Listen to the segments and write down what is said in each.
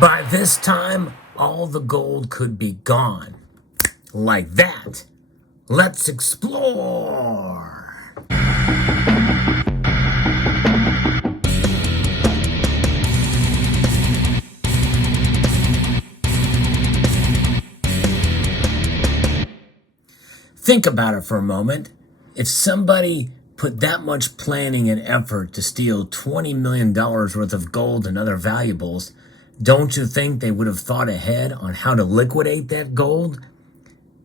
By this time, all the gold could be gone. Like that. Let's explore. Think about it for a moment. If somebody put that much planning and effort to steal $20 million worth of gold and other valuables, don't you think they would have thought ahead on how to liquidate that gold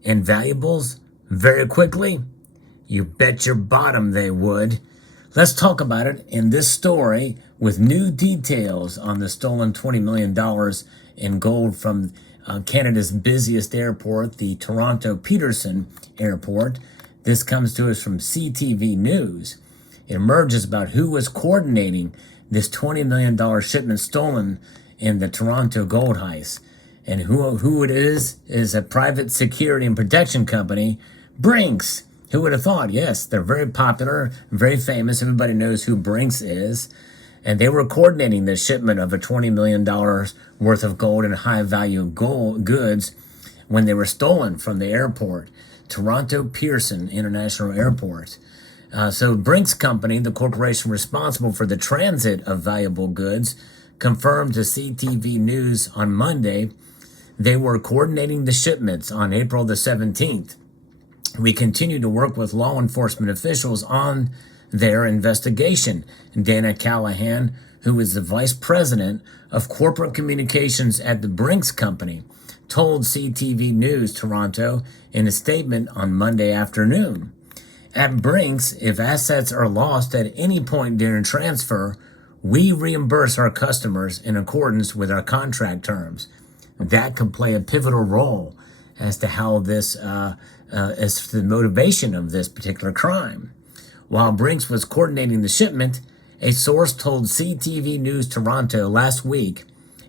and valuables very quickly? You bet your bottom they would. Let's talk about it in this story with new details on the stolen $20 million in gold from Canada's busiest airport, the Toronto Pearson Airport. This comes to us from CTV News. It emerges about who was coordinating this $20 million shipment stolen in the Toronto gold heist. And who it is a private security and protection company, Brinks. Who would have thought? Yes, they're very popular, very famous. Everybody knows who Brinks is. And they were coordinating the shipment of a $20 million worth of gold and high-value gold goods when they were stolen from the airport, Toronto Pearson International Airport. So Brinks Company, the corporation responsible for the transit of valuable goods, confirmed to CTV News on Monday they were coordinating the shipments on April the 17th. We continue to work with law enforcement officials on their investigation. Dana Callahan, who is the vice president of corporate communications at the Brinks Company, told CTV News Toronto in a statement on Monday afternoon. At Brinks, if assets are lost at any point during transfer, we reimburse our customers in accordance with our contract terms. That could play a pivotal role as to how this, as to the motivation of this particular crime. While Brinks was coordinating the shipment, a source told CTV News Toronto last week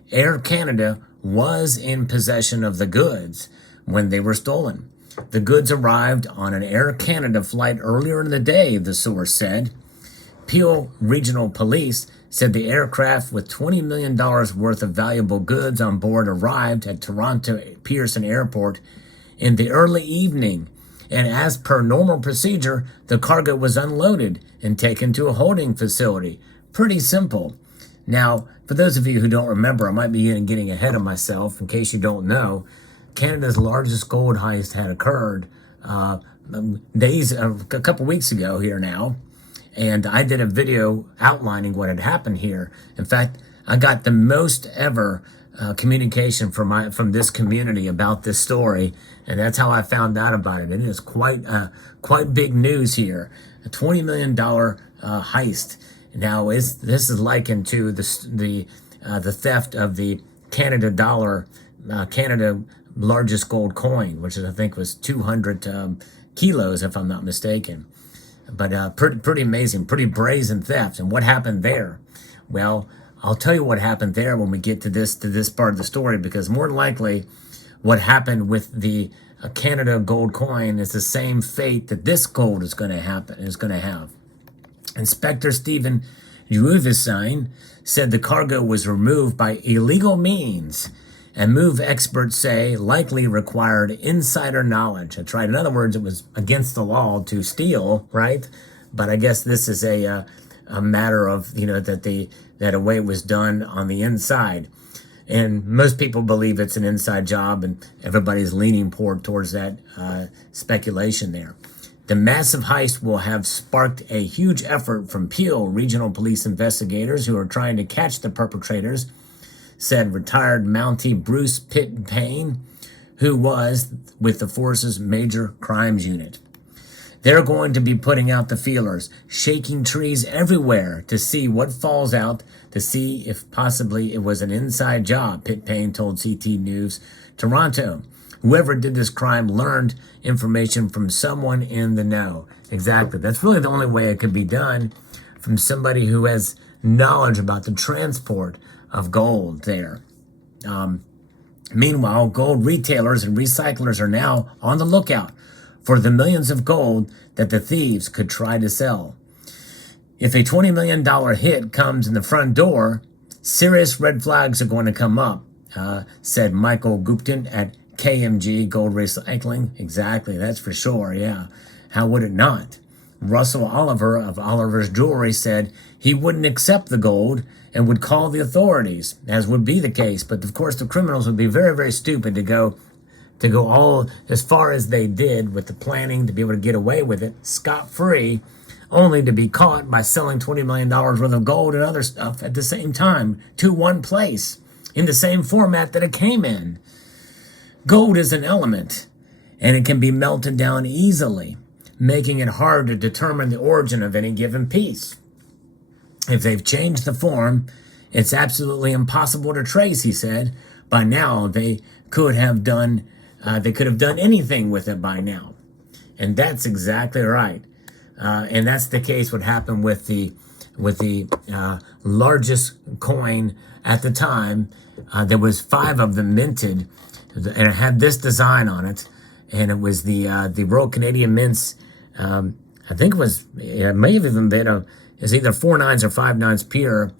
Air Canada was in possession of the goods when they were stolen. The goods arrived on an Air Canada flight earlier in the day, the source said. Peel Regional Police said the aircraft with $20 million worth of valuable goods on board arrived at Toronto Pearson Airport in the early evening, and as per normal procedure, the cargo was unloaded and taken to a holding facility. Pretty simple. Now, for those of you who don't remember, I might be getting ahead of myself. In case you don't know, Canada's largest gold heist had occurred a couple weeks ago here now. And I did a video outlining what had happened here. In fact, I got the most ever communication from this community about this story, and that's how I found out about it. It is quite big news here. A $20 million heist. Now, this is likened to the theft of the Canada dollar, Canada largest gold coin, which I think was 200 kilos, if I'm not mistaken. But pretty amazing, pretty brazen theft. And what happened there? Well, I'll tell you what happened there when we get to this part of the story, because more than likely what happened with the Canada gold coin is the same fate that this gold is going to have. Inspector Stephen Juvesine said the cargo was removed by illegal means, and move experts say likely required insider knowledge. That's right. In other words, it was against the law to steal, right? But I guess this is a matter of, that a way it was done on the inside. And most people believe it's an inside job, and everybody's leaning towards that speculation there. The massive heist will have sparked a huge effort from Peel Regional Police investigators who are trying to catch the perpetrators, said retired Mountie Bruce Pitt-Payne, who was with the force's major crimes unit. They're going to be putting out the feelers, shaking trees everywhere to see what falls out, to see if possibly it was an inside job, Pitt-Payne told CT News Toronto. Whoever did this crime learned information from someone in the know. Exactly. That's really the only way it could be done, from somebody who has knowledge about the transport of gold there. Meanwhile, gold retailers and recyclers are now on the lookout for the millions of gold that the thieves could try to sell. If a $20 million hit comes in the front door, serious red flags are going to come up. said Michael Gupton at KMG Gold Recycling. Exactly, that's for sure, yeah. How would it not? Russell Oliver of Oliver's Jewelry said he wouldn't accept the gold and would call the authorities, as would be the case. But of course, the criminals would be very, very stupid to go all as far as they did with the planning to be able to get away with it scot-free, only to be caught by selling $20 million worth of gold and other stuff at the same time to one place in the same format that it came in. Gold is an element, and it can be melted down easily, making it hard to determine the origin of any given piece. If they've changed the form, it's absolutely impossible to trace, he said. By now, they could have done anything with it by now. And that's exactly right. And that's the case what happened with the largest coin at the time. There was 5 of them minted, and it had this design on it. And it was the Royal Canadian Mint's, I think it may have even been it's either 4 9s or 5 9s pure,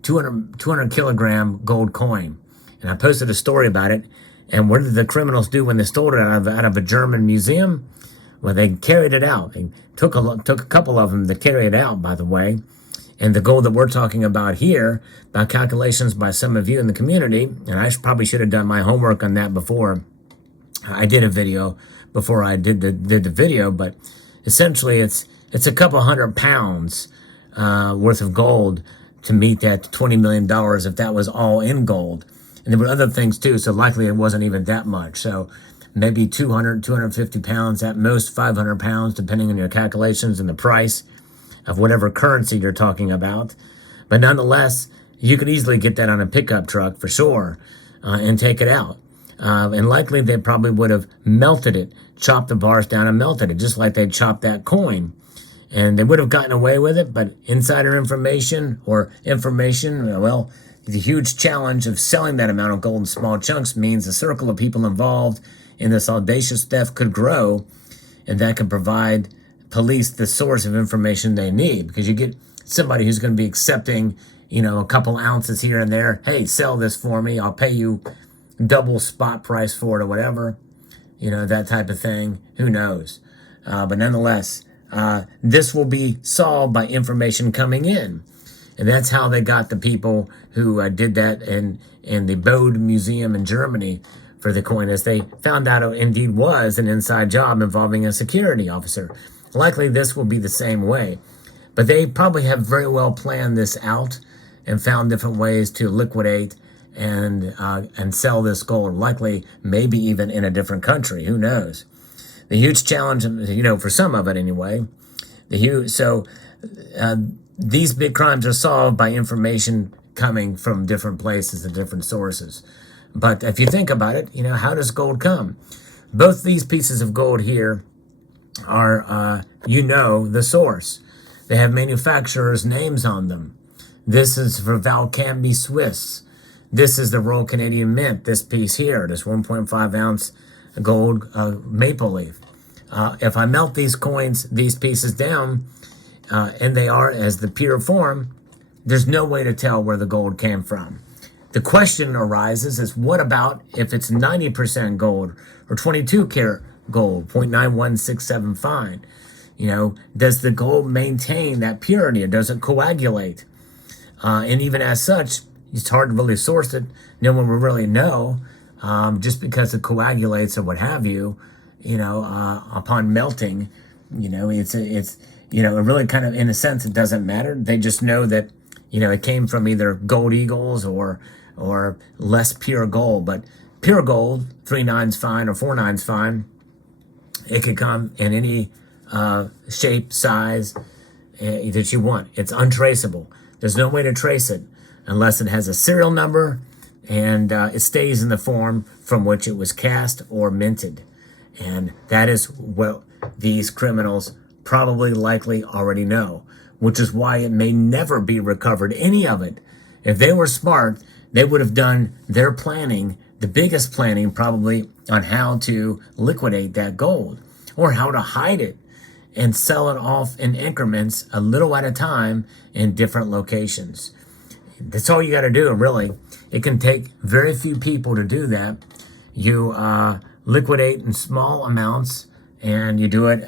200 kilogram gold coin. And I posted a story about it. And what did the criminals do when they stole it out of a German museum? Well, they carried it out. They took a couple of them to carry it out, by the way. And the gold that we're talking about here, by calculations by some of you in the community, and I probably should have done my homework on that before I did a video, before I did the video, but essentially it's a couple hundred pounds worth of gold to meet that $20 million if that was all in gold. And there were other things too, so likely it wasn't even that much. So maybe 200, 250 pounds, at most 500 pounds, depending on your calculations and the price of whatever currency you're talking about. But nonetheless, you could easily get that on a pickup truck for sure and take it out. And likely they probably would have melted it, chopped the bars down and melted it, just like they chopped that coin. And they would have gotten away with it, but insider information, well, the huge challenge of selling that amount of gold in small chunks means the circle of people involved in this audacious theft could grow, and that could provide police the source of information they need, because you get somebody who's going to be accepting, a couple ounces here and there. Hey, sell this for me. I'll pay you double spot price for it or whatever, that type of thing. Who knows? But nonetheless, this will be solved by information coming in. And that's how they got the people who did that in the Bode Museum in Germany for the coin, as they found out it indeed was an inside job involving a security officer. Likely this will be the same way. But they probably have very well planned this out and found different ways to liquidate and sell this gold, likely maybe even in a different country. Who knows? The huge challenge, for some of it anyway, these big crimes are solved by information coming from different places and different sources. But if you think about it, how does gold come? Both these pieces of gold here are, the source. They have manufacturers' names on them. This is for Valcambi Swiss. This is the Royal Canadian Mint, this piece here, this 1.5 ounce gold maple leaf. If I melt these pieces down, and they are as the pure form, there's no way to tell where the gold came from. The question arises is, what about if it's 90% gold or 22 karat gold, 0.91675? Does the gold maintain that purity, or does it coagulate? And even as such, it's hard to really source it. No one will really know, just because it coagulates or what have you, upon melting. It really kind of, in a sense, it doesn't matter. They just know that, it came from either gold eagles or less pure gold. But pure gold, 3 9's fine or 4 9's fine. It could come in any shape, size that you want. It's untraceable. There's no way to trace it unless it has a serial number and it stays in the form from which it was cast or minted. And that is what these criminals probably likely already know, which is why it may never be recovered, any of it. If they were smart, they would have done their planning, the biggest planning probably, on how to liquidate that gold or how to hide it and sell it off in increments a little at a time in different locations. That's all you got to do, really. It can take very few people to do that. You liquidate in small amounts, and you do it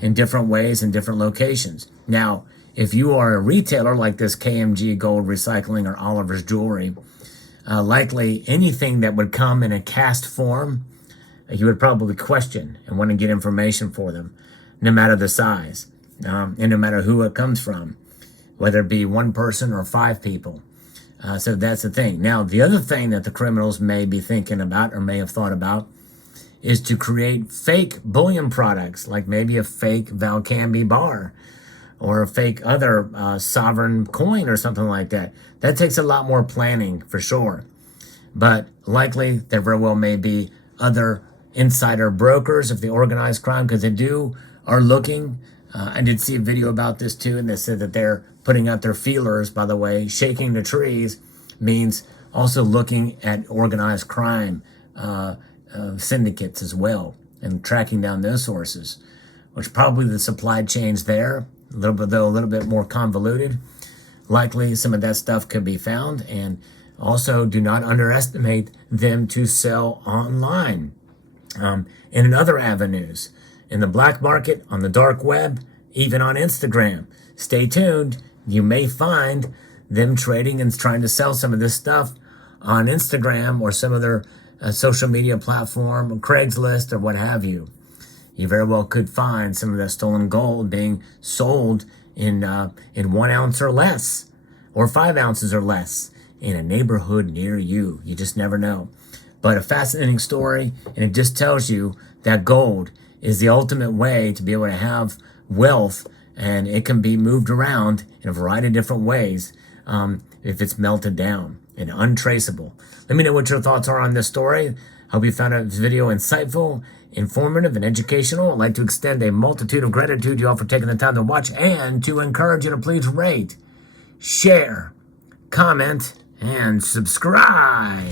in different ways in different locations. Now, if you are a retailer like this KMG Gold Recycling or Oliver's Jewelry, likely anything that would come in a cast form, you would probably question and want to get information for them, no matter the size, and no matter who it comes from, whether it be one person or 5 people. So that's the thing. Now, the other thing that the criminals may be thinking about or may have thought about is to create fake bullion products, like maybe a fake Valcambi bar or a fake other sovereign coin or something like that. That takes a lot more planning for sure. But likely there very well may be other insider brokers of the organized crime, because they are looking. I did see a video about this too, and they said that they're putting out their feelers, by the way. Shaking the trees means also looking at organized crime syndicates as well and tracking down those sources, which probably the supply chain's there, a little bit more convoluted. Likely some of that stuff could be found, and also do not underestimate them to sell online and in other avenues, in the black market, on the dark web, even on Instagram. Stay tuned. You may find them trading and trying to sell some of this stuff on Instagram or some other social media platform, or Craigslist or what have you. You very well could find some of that stolen gold being sold in 1 ounce or less, or 5 ounces or less in a neighborhood near you. You just never know. But a fascinating story, and it just tells you that gold is the ultimate way to be able to have wealth, and it can be moved around in a variety of different ways if it's melted down and untraceable. Let me know what your thoughts are on this story. I hope you found this video insightful, informative, and educational. I'd like to extend a multitude of gratitude to you all for taking the time to watch, and to encourage you to please rate, share, comment, and subscribe.